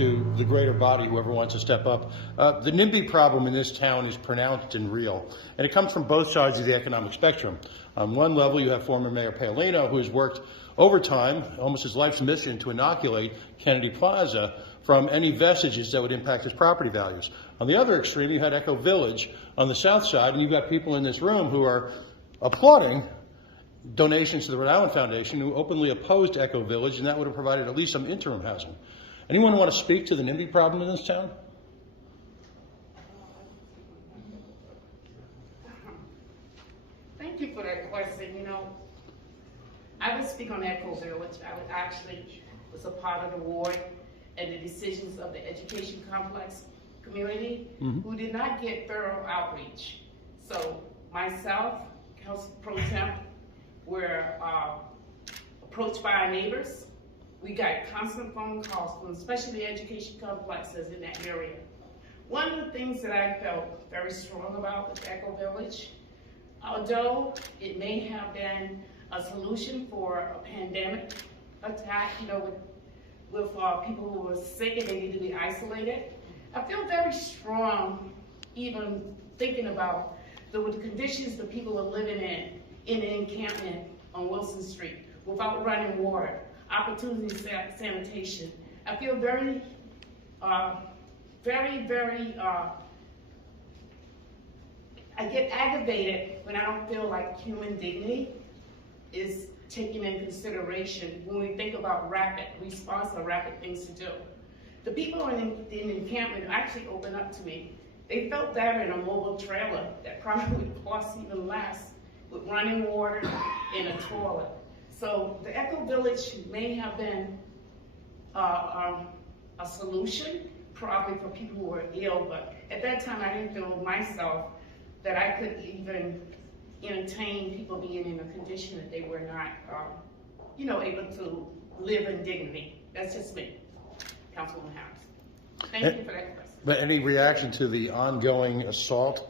to the greater body, whoever wants to step up. The NIMBY problem in this town is pronounced and real, and it comes from both sides of the economic spectrum. On one level, you have former Mayor Paolino, who has worked overtime, almost his life's mission, to inoculate Kennedy Plaza from any vestiges that would impact his property values. On the other extreme, you had Echo Village on the south side, and you've got people in this room who are applauding donations to the Rhode Island Foundation, who openly opposed Echo Village, and that would have provided at least some interim housing. Anyone want to speak to the NIMBY problem in this town? Thank you for that question. You know, I would speak on Echo Village. I would actually was a part of the ward and the decisions of the education complex community who did not get thorough outreach. So myself, Council Pro Temp, were approached by our neighbors. We got constant phone calls from especially education complexes in that area. One of the things that I felt very strong about with Echo Village, although it may have been a solution for a pandemic attack, you know, with people who were sick and they needed to be isolated, I feel very strong even thinking about the conditions the people are living in the encampment on Wilson Street, without running water, opportunity sanitation. I feel very, I get aggravated when I don't feel like human dignity is taken in consideration when we think about rapid response or rapid things to do. The people in the encampment actually opened up to me. They felt better in a mobile trailer that probably would cost even less, with running water and a toilet. So the Echo Village may have been a solution, probably for people who were ill, but at that time I didn't feel myself that I could even entertain people being in a condition that they were not, you know, able to live in dignity. That's just me, Councilwoman Harris. Thank you for that question. But any reaction to the ongoing assault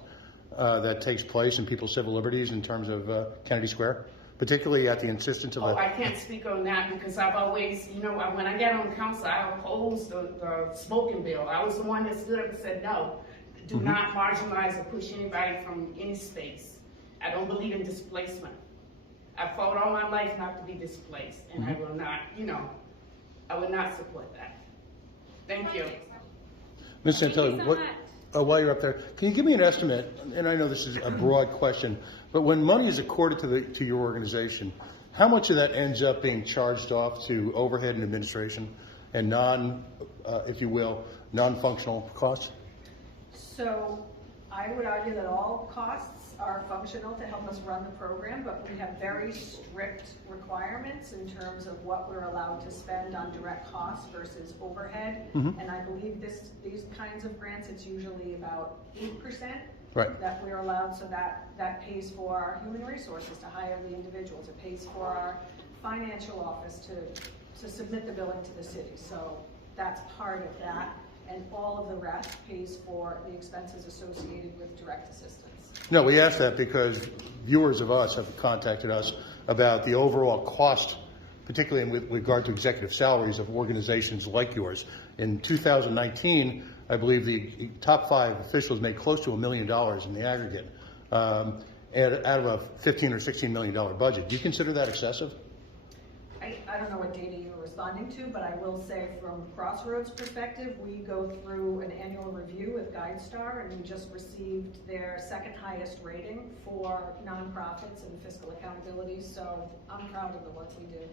that takes place in people's civil liberties in terms of Kennedy Square, particularly at the insistence of I can't speak on that because I've always, you know, when I got on council, I opposed the smoking bill. I was the one that stood up and said, no, do not marginalize or push anybody from any space. I don't believe in displacement. I fought all my life not to be displaced, and I will not, you know, I would not support that. Thank you. Ms. Santelli, while you're up there, can you give me an estimate, and I know this is a broad question, but when money is accorded to your organization, how much of that ends up being charged off to overhead and administration and if you will, non-functional costs? So I would argue that all costs are functional to help us run the program, but we have very strict requirements in terms of what we're allowed to spend on direct costs versus overhead. And I believe these kinds of grants, it's usually about 8% that we're allowed, so that pays for our human resources to hire the individuals. It pays for our financial office to submit the billing to the city. So that's part of that. And all of the rest pays for the expenses associated with direct assistance. No, we asked that because viewers of us have contacted us about the overall cost, particularly with regard to executive salaries of organizations like yours. In 2019, I believe the top 5 officials made close to $1 million in the aggregate out of a $15 or $16 million budget. Do you consider that excessive? I don't know what data you're responding to, but I will say from Crossroads' perspective, we go through an annual review with GuideStar, and we just received their 2nd highest rating for nonprofits and fiscal accountability, so I'm proud of the work we do.